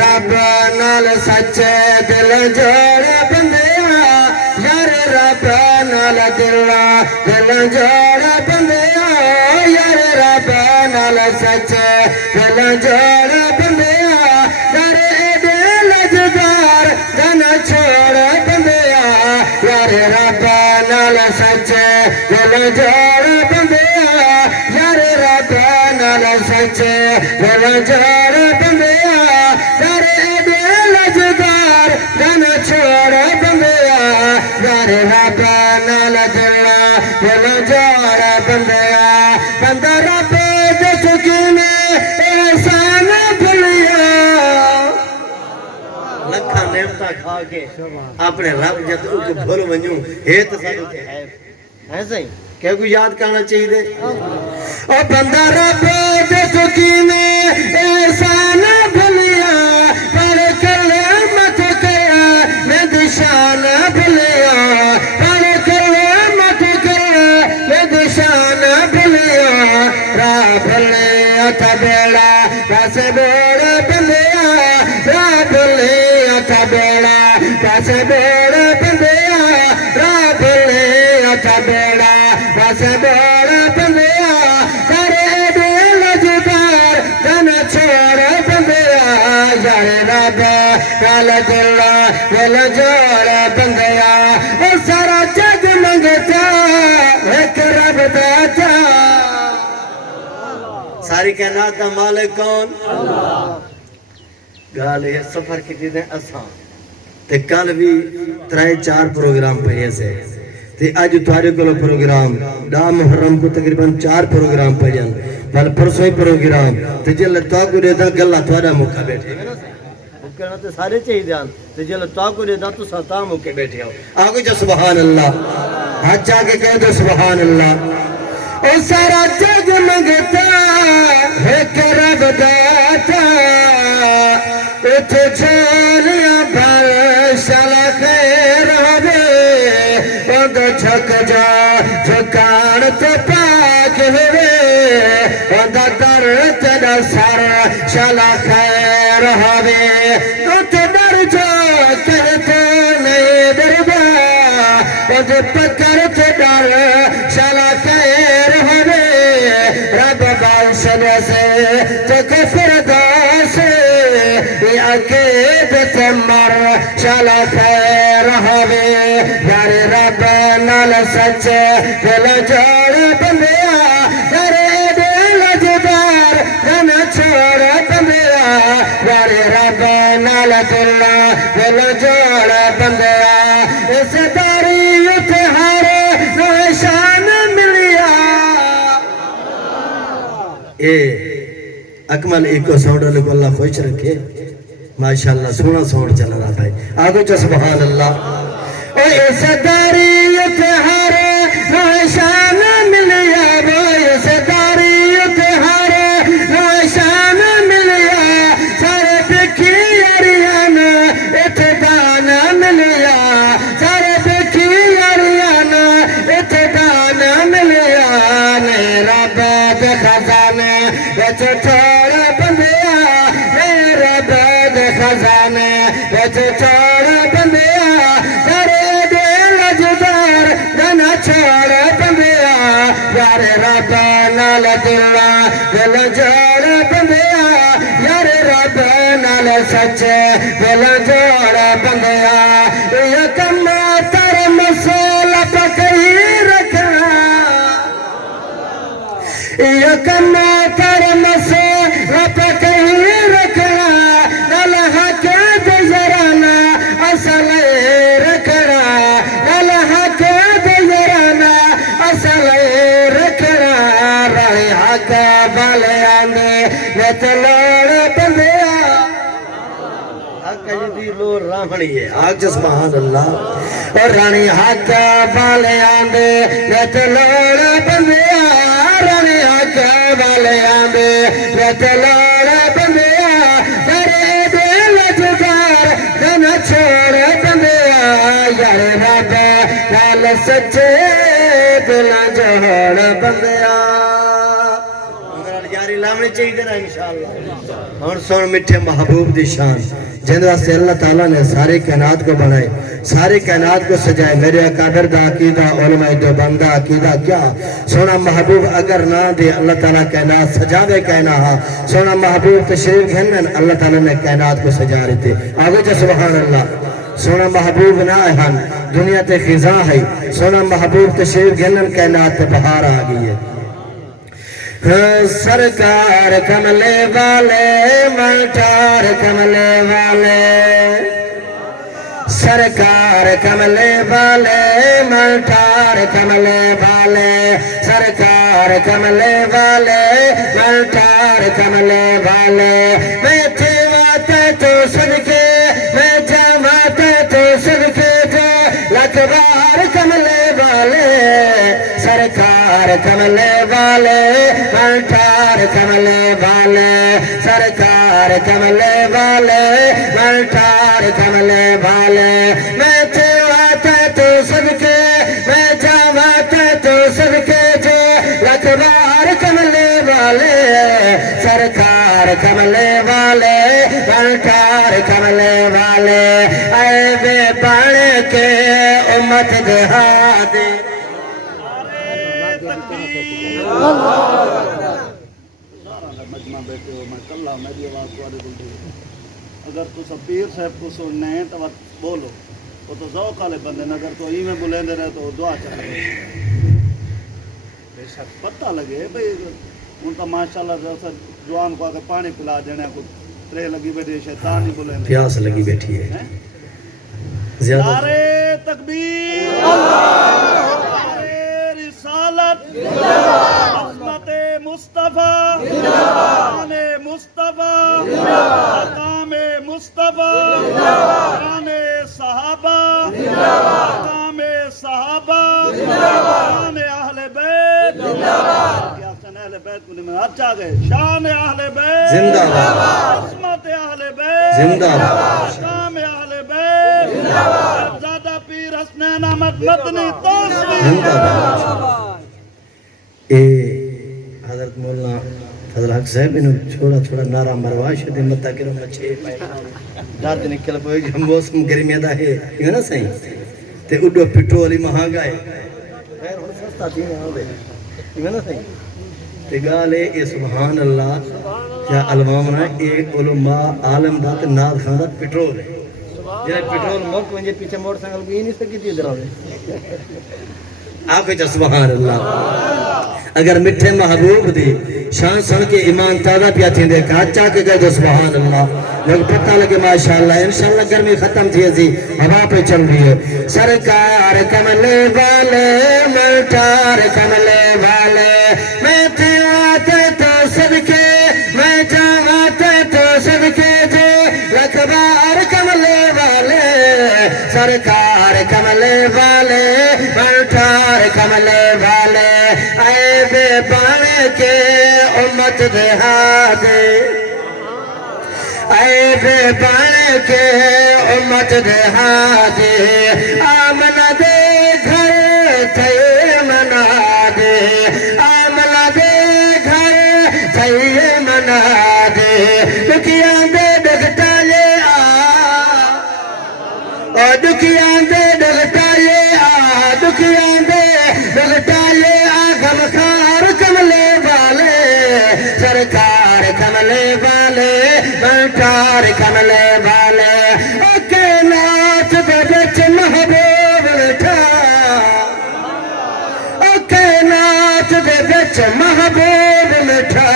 رب نال سچے دل جوڑ بندیا یار رب نال دل جوڑ بندیا یار رب نال سچے دل جوڑ بندیا یار دل جدار دن چھوڑ بندیا یار رب نال سچے دل جوڑ بندیا یار رب نال سچے دل جوڑ بندیا یار دل جدار دن چھوڑ بندیا یار رب نال دل جوڑ بندیا بندہ رب دے چکی نے احسان بھلیا لکھاں نعمتاں کھا کے اپنے رب جد کو بھول ونجوں ہے تے سانو تے ہے صحیح کہ کوئی یاد کرنا چاہیے او بندہ رب دے چکی نے احسان بھلیا پر کلمت کر میں دشان بھلیا پر کلمت کر میں دشان بھلیا را بھلیا تھا بیڑا کیسے بیڑا بندیا را بھلیا تھا بیڑا کیسے بیڑا بندیا را بھلیا تھا بیڑا کیسے بیڑا بندیا کرے دل جدار دن چھوڑ بندیا یار رب نال دل جوڑ بندیا سارا جگ منگتا ایک رب داتا ساری کائنات دا مالک کون گال یہ سفر کی چیزیں اساں تے کل بھی 3-4 پروگرام پڑھے سے تے آج تھوڑے کلو پروگرام دا محرم کو تقریباً 4 پروگرام پڑھیں بل پرسوئی پروگرام تے جل تو کو دے دا گلا تھوڑا موقع بیٹھے کہنا تے سارے چاہیے دیان تے جل تو کو دے دا تو ستا موقع بیٹھے ہو آگے جو سبحان اللہ ہاتھ جا کے کہہ دو سبحان اللہ او سارا جگ منگتا ایک رب داتا اتھے جھالیاں بھر شالا خیر ہوئے اندھا جھک جا جھکان تے پاک ہوئے اندھا در تیڑا سر شالا خیر ہوئے اتھے در جا کرتے نئے دربا اندھے پکر تے در شالا خیر ہوئے رب باشد سے تو کفر دا سے عقیدت مر شالا خیر ہوئے یار رب نال سچے دل جوڑ بندیا یار دل جدار دن چھوڑ بندیا یار رب نال دل جوڑ بندیا اس داری اتحار نشان ملیا اے اکمل ایک کو ساؤنڈ والے کو اللہ خوش رکھے ماشاءاللہ سونا ساؤنڈ چلا رہا تھا آگے جو سبحان اللہ او اس داری اتحار نشان ملیا وہ اس داری اتحار نشان ملیا سارے بکھی یاریان اتدان ملیا سارے بکھی یاریان اتدان ملیا نے رب دے خزانے وچ تھوڑا بندیا نے رب دے خزانے وچ تھوڑا بندیا کرے دل جدار دن چھوڑ بندیا یار رب نال دل جوڑ بندیا یار رب نال سچے دل جوڑ بندیا یکم تر مسئلہ پکئی رکھنا یکم تر مسئلہ پکئی رکھنا نل حق دزرانا اصل رکھنا نل حق دزرانا اصل رکھنا رہی حق والے آنے نتلوڑ بندیا حق جدی لور رامنی ہے آگ سبحان اللہ اور رانی حق والے آنے نتلوڑ بندیا رانی حق والے آنے نتلوڑ بندیا کرے دل جدار دن چھوڑ بندیا یار رب نال سچے دل جوڑ بندیا یاری لامنی چاہیے نا انشاءاللہ اور سن میٹھے محبوب دی شان جن واسطے اللہ تعالیٰ نے سارے کائنات کو بنائے سارے کائنات کو سجائے میرے اکابر دا عقیدہ علماء دیوبند دا عقیدہ کیا سونا محبوب اگر نہ دے اللہ تعالیٰ کائنات سجاوے کائنا ہا سونا محبوب تشریف گھنن اللہ تعالیٰ نے کائنات کو سجا رہے تھے آگے جا سبحان اللہ سونا محبوب نہ آہن دنیا تے خزاں ہے سونا محبوب تشریف گھنن کائنات تے بہار آگئی ہے سرکار کملے والے ملٹار کملے والے سرکار کملے والے ملٹار کملے والے سرکار کملے والے ملٹار کملے والے میں تھی واتے تو صدقے میں جاماتے تو صدقے جو لکبار کملے والے سرکار کملے والے ملٹار کملے والے سرکار کملے والے ملٹار کملے والے میں تھے آتا تو صدقے میں جاواتا تو صدقے جو لکبار کملے والے سرکار کملے والے ملٹار کملے والے اے بے بڑھ کے امت دہا دے بیٹھے ہو میں کلہ میری آواز کو آدھے بلدی اگر تو سب پیر صاحب کو سننے ہیں تو بولو وہ تو ذوق والے بندے ہیں اگر تو ہی میں بلیں دے رہے تو دعا چاہے بے شک پتہ لگے بھئی ان کا ماشاءاللہ جیسا جوان کو آگے پانی پلا دینے کو ترے لگی بیٹھی شیطان ہی بلیں دے پیاس لگی بیٹھی ہے نعرے تکبیر نعرے رسالت عظمت مصطفیٰ شان مصطفیٰ مقام مصطفیٰ شان صحابہ مقام صحابہ شان اہل بیت کیا شان اہل بیت کو نمیں اچھا گئے شان اہل بیت زندہ باد عظمت اہل بیت زندہ باد مقام اہل بیت زیادہ پیر حسنین احمد مدنی توسوی زندہ باد اے حضرت مولانا فضل حق صاحب انہوں چھوڑا چھوڑا نعرہ مرواش دے متا کرو مچھے پائے رات نکل پوئے جو موسم گرمی دا ہے یہ نا صحیح تے اڈو پٹو علی مہانگا ہے خیر ہون سستا تھی نا دے یہ نا صحیح تے گالے اے سبحان اللہ کیا علمامنا ایک علماء عالم دا تے ناد خاندہ پٹرول ہے جنہیں پٹرول موقع ونجے پیچھے موڑ سنگل کو ہی نہیں سکی تھی درہ دے آپ کو سبحان اللہ اگر مٹھے محبوب دی شان سن کے ایمان تازہ پیا تھی دے کہا چاہ کے گئے سبحان اللہ لوگ پتہ لگے ماشاءاللہ انشاءاللہ گرمی ختم تھی ازی ہوا پہ چل رہی ہے سرکار کملے والے ملٹار کملے والے میں تھے آتے تو صدقے میں جاواتے تو صدقے جو رکبار کملے والے سرکار کملے والے ملٹار کملے والے اے بے بان کے امت دہا دے اے بے بان کے امت دہا دے آمنہ دے گھر تھے منا دے آمنہ دے گھر تھے منا دے دکھیاں دے ڈگتا لے اور دکھیاں دے ڈگتا لے دکھیاں دے ڈگتا لے غمخار کملے والے سرکار کملے والے ملٹار کملے والے اکے نات دے بچ محبوب لٹھا اکے نات دے بچ محبوب لٹھا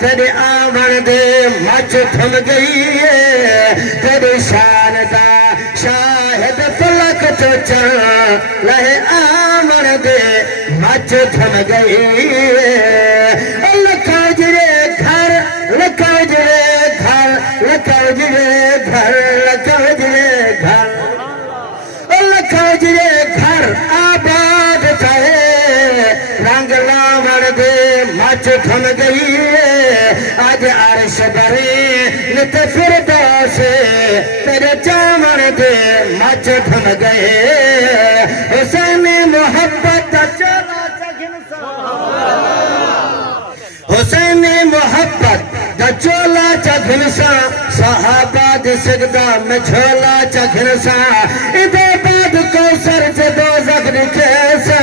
تیرے آمن دے مچ تھم گئی ہے تیرے شان دا شاہد فلک تو چل لہے آمن دے مچ تھم گئی ہے لکھا جرے گھر لکھا جرے گھر لکھا جرے گھر لکھا جرے گھر لکھا جرے گھر آباد تھے رنگ لاون دے مچ تھم گئی ہے آج عرش بری نت فردوس تیرے چامن دے مچ تھم گئے حسین محبت چلا چگن سا حسین محبت منسا صحابہ دی سجدہ میں جھولا چکھنسا ادھے بعد کو سر جدو زخری کیسا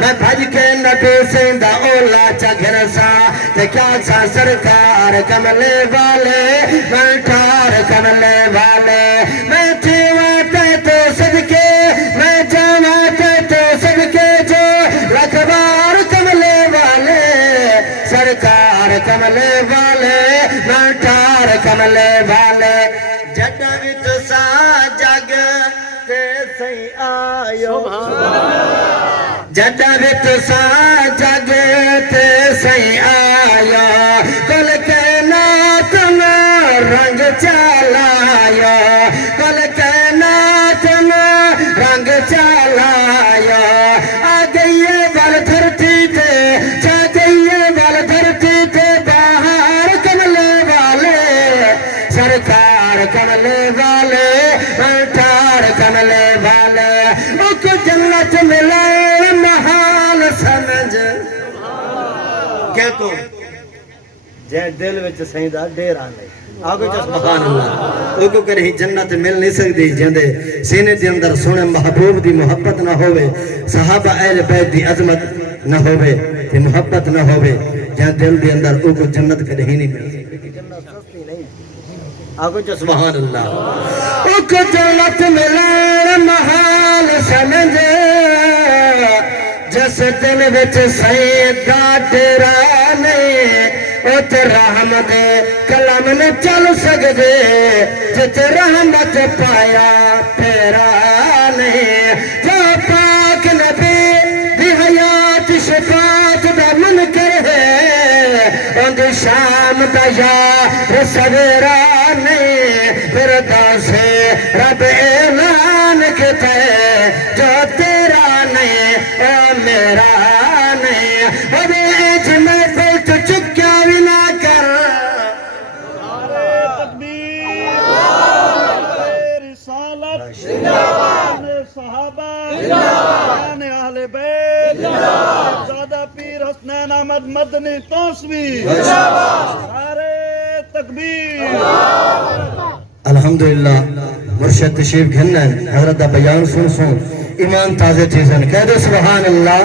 میں بھج کے نبی سندہ اولا چکھنسا تے کیا سا سرکار کملے والے میں ٹھار کملے والے میں تھیواتے تو صدقے میں جاناتے تو صدقے جو لکھوار کملے والے سرکار کملے والے میں ٹھار کملے والے جڈا بھی تو سا جگ تے سی آیو جڈا بھی تو سا جگ تے سی آیا کل کے نات میں رنگ چلایا کل کے نات میں رنگ چلایا آ گئی بل دھرتی تے چا گئی بل دھرتی تے باہر کملے والے سرکار کملے والے ٹھار کملے والے اک جنت ملے محال سمجھ کہ تو جے دل وچ سیندا ڈیرا نہیں آگے جو سبحان اللہ او کو کرے جنت مل نہیں سکتی جندے سینے دے اندر سونے محبوب دی محبت نہ ہوے صحابہ اہل بیت دی عظمت نہ ہوے تے محبت نہ ہوے جہاں دل دے اندر او کو جنت کدے ہی نہیں مل سکتی جنت سستی نہیں آگے جو سبحان اللہ او کو جنت ملے محال سمجھ جس دل وچ سیدا ڈیرا نہیں ات رحمت کلام نہ چل سکدے جت رحمت پایا پھیرا نہیں جو پاک نبی دی حیات شفاعت دا منکر ہے اند شام دا یار سویرا نہیں پھر سے رب اعلان کیتا ہے جو تیرا نہیں او میرا نہیں ابھی اج میں بیت چکیا بھی نہ کر رسالت صحابہ اہل بیت زیادہ پیر حسنین احمد مدنی توسوی سارے تکبیر الحمدللہ مرشد تشریف گھنن حضرت دا بیان سن ایمان تازے چیزن کہہ دو سبحان اللہ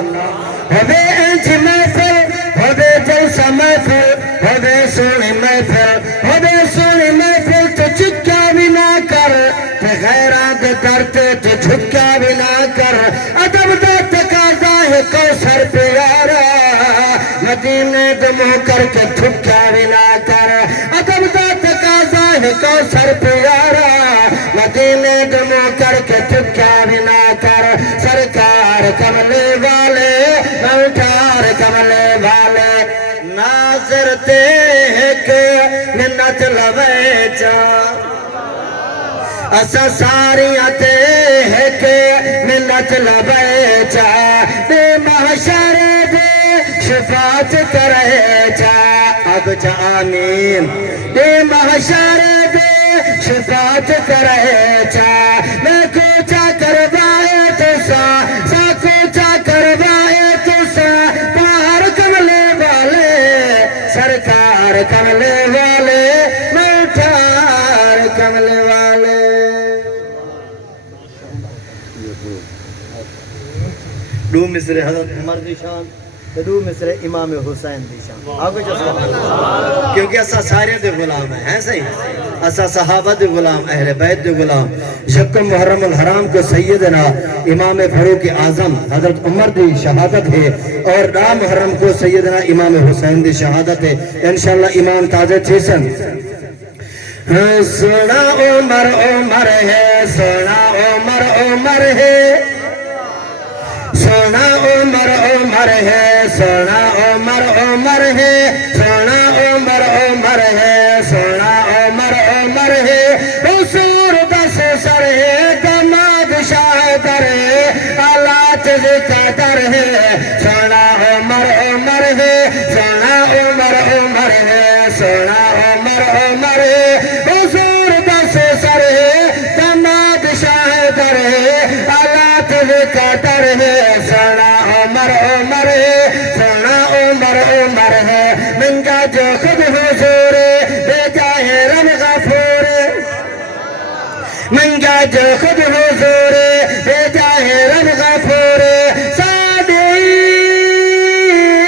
ہوے انج محفل ہوے جلسہ محفل ہوے سونی محفل ہوے سونی محفل تو چکیا بھی نہ کر تے غیران دے کرتے تے جھکیا بھی نہ کر ادب دا تقاضا ہے کوثر پیارا مدینے دے منہ کر کے جھکیا بھی نہ کر ادب دا تقاضا ہے کوثر پیارا مدینے دے منہ کر کے جھکیا بھی نہ کر سرکار کملے والے ٹھار کملے والے ناظر تے ایک منت لوے چا اسا ساریاں تے ایک منت لوے چا بے محشر دے شفاعت کرے چا اب چا آمین بے محشر دے شفاعت کرے چا میں کوچا کروائے تو سا کوچا کروائے تو سا پار کملے والے سرکار کملے والے میں ٹھار کملے والے دو مصر حضرت عمر دی شان دو مصر امام حسین دی شان آگے جو سبحان کیونکہ اسا سارے دے غلام ہیں صحیح اسا صحابہ دے غلام اہل بیت دے غلام یکم محرم الحرام کو سیدنا امام فاروق اعظم حضرت عمر دی شہادت ہے اور دا محرم کو سیدنا امام حسین دی شہادت ہے انشاءاللہ امام تازہ چیسن سونا عمر عمر ہے سونا عمر عمر ہے سونا عمر عمر ہے سونا عمر عمر ہے سونا عمر عمر ہے سونا عمر عمر ہے حضور دس سر ہے دماد شاہ در ہے آلات ذکر ہے سونا عمر عمر ہے سونا عمر عمر ہے سونا عمر عمر ہے حضور دس سر ہے دماد شاہ در ہے آلات ذکر ہے سونا عمر عمر ہے سونا منگا جو خود حضور بیٹا ہے رب غفور سادی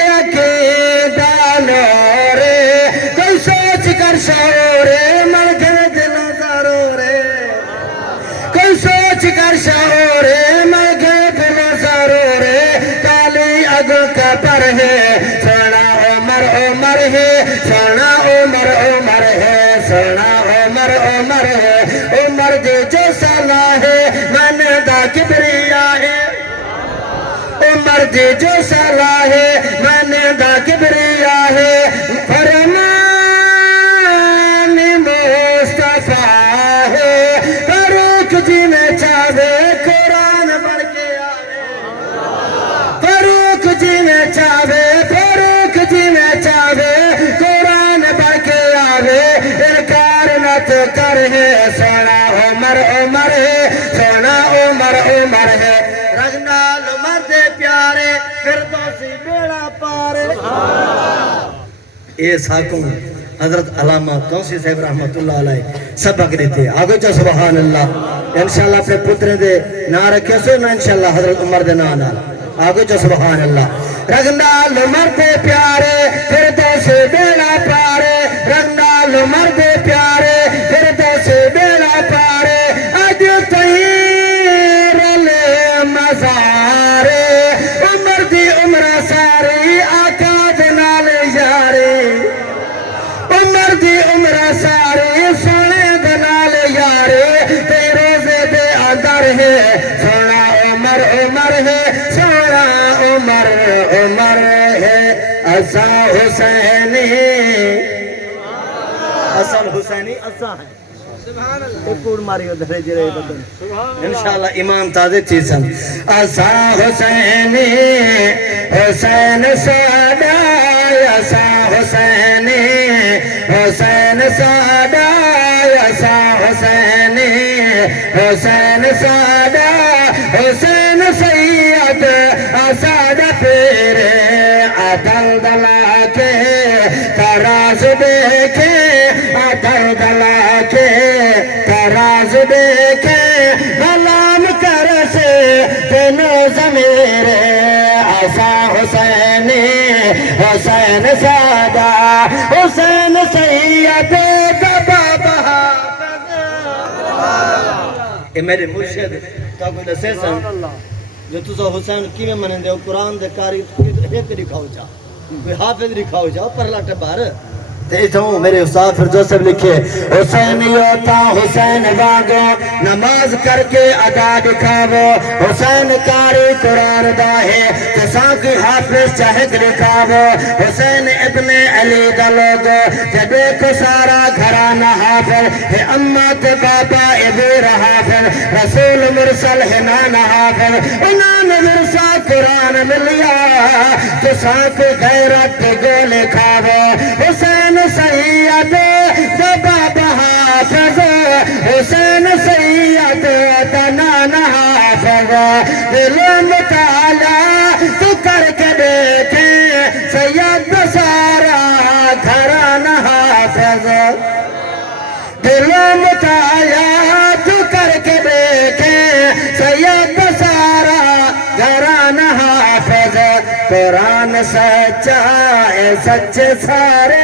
عقیدہ نور کوئی سوچ کر شعور مر گئے دل ضرور کوئی سوچ کر شعور مر گئے دل ضرور کالی اگوں کا پر ہے سونا عمر عمر ہے سونا عمر عمر ہے سونا عمر عمر ہے عمر دے جو صلاح ہے من دا کبریا ہے عمر دے جو صلاح ہے من دا کبریا ہے فرمان مصطفیٰ ہے فاروق جی میں چاہے قرآن پڑھ کے آوے فاروق جی میں چاہے فاروق جی میں چاہے قرآن پڑھ کے آوے انکار نہ تو کر ہے سونا عمر عمر ہے سونا عمر عمر ہے رگنال مرد پیارے فردوسی بیڑا پارے اے ساکوں حضرت علامہ توسی صاحب رحمت اللہ علیہ سبق دیتے آگے جو سبحان اللہ انشاءاللہ اپنے پترے دے نا رکھے سو نا انشاءاللہ حضرت عمر دے نا آگے جو سبحان اللہ رگنال مرد پیارے فردوسی بیڑا پارے رگنال مرد پیارے فردوسی بیڑا پارے اج تیر لے مزارے عمر دی عمرہ ساری آقا دنال یارے عمر دی عمرہ ساری سونے دنال یارے تے روزے دے اندر ہے سونا عمر عمر ہے سونا عمر عمر ہے اسا حسینی اصل حسینی اسا ہے ایک کوڑ ماری ادھرے جرے بدن انشاءاللہ ایمان تازے چیزن اسا حسینی حسین سادا اسا حسینی حسین سادا اسا حسینی حسین سادا حسین سید اساد پیرے عدل دلا کے تراز دیکھے عدل دلا کے تراز دیکھے غلام کر سے تینوں ضمیرے اسا حسینی حسین سادا حسین سید دبا بحافظ اے میرے مرشد تا کوئی دسے سن جو تسا حسین کی میں منن دے قرآن دے کاری ایک دکھاؤ جا کوئی حافظ دکھاؤ جا پرلا ٹبار دیکھوں میرے استاد فردوس صاحب لکھے حسینیوتا حسین باغو نماز کر کے ادا دکھاو حسین کاری قرآن دا ہے تساں کی حافظ چاہد دکھاو حسین ابن علی دا لوگو جبے کو سارا گھرانا حافظ ہے اماں تے بابا ابیر حافظ رسول مرسل ہے نانا حافظ انہاں ورثہ قرآن ملیا تساں کی غیرت گول کھاو حسین سید دبا بحافظ حسین سید دنان حافظ دل مطالعہ تو کر کے دیکھے سید سارا گھران حافظ دل مطالعہ تو کر کے دیکھے سید سارا گھران حافظ قرآن سچا ہے سچے سارے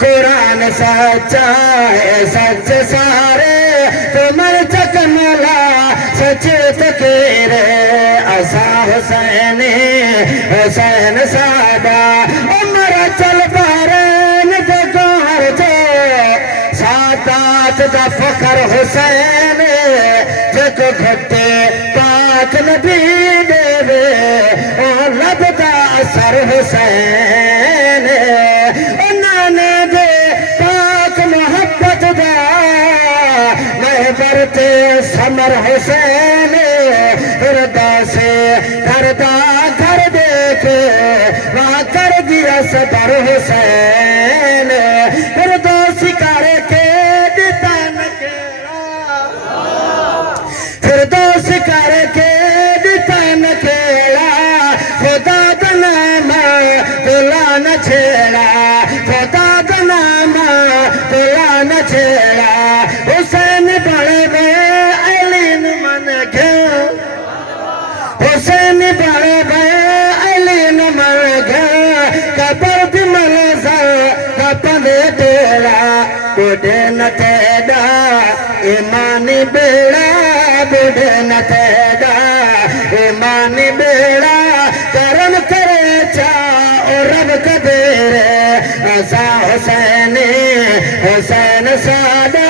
قرآن سچا ہے سچ سارے تمہر چک مولا سچے تکیرے اسا حسینی حسین سادا عمر چل بارین دے گوھر جو ساتات دا فخر حسین جک گھٹے پاک نبی دے وے او لب دا اثر حسین انہانے دے پاک محبت دا محبرتے سمر حسین ردا سے دردہ گھر دیکھے وہاں کر دیا صبر حسین فردوسی کر کے دیتا نکیڑا فردوسی کر کے دیتا نکیڑا خدا دا نام دلا نہ چھیڑا خدا دا نام دلا نہ چھیڑا حسین کپڑ دی ملزا کپندے ٹیڑا بوڑھے نہ تیڑا ایمانی بیڑا بوڑھے نہ تیڑا ایمانی بیڑا کرم کرے چاہ اور رب قدیرے ایسا حسین حسین سادہ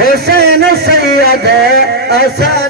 حسین سید ایسا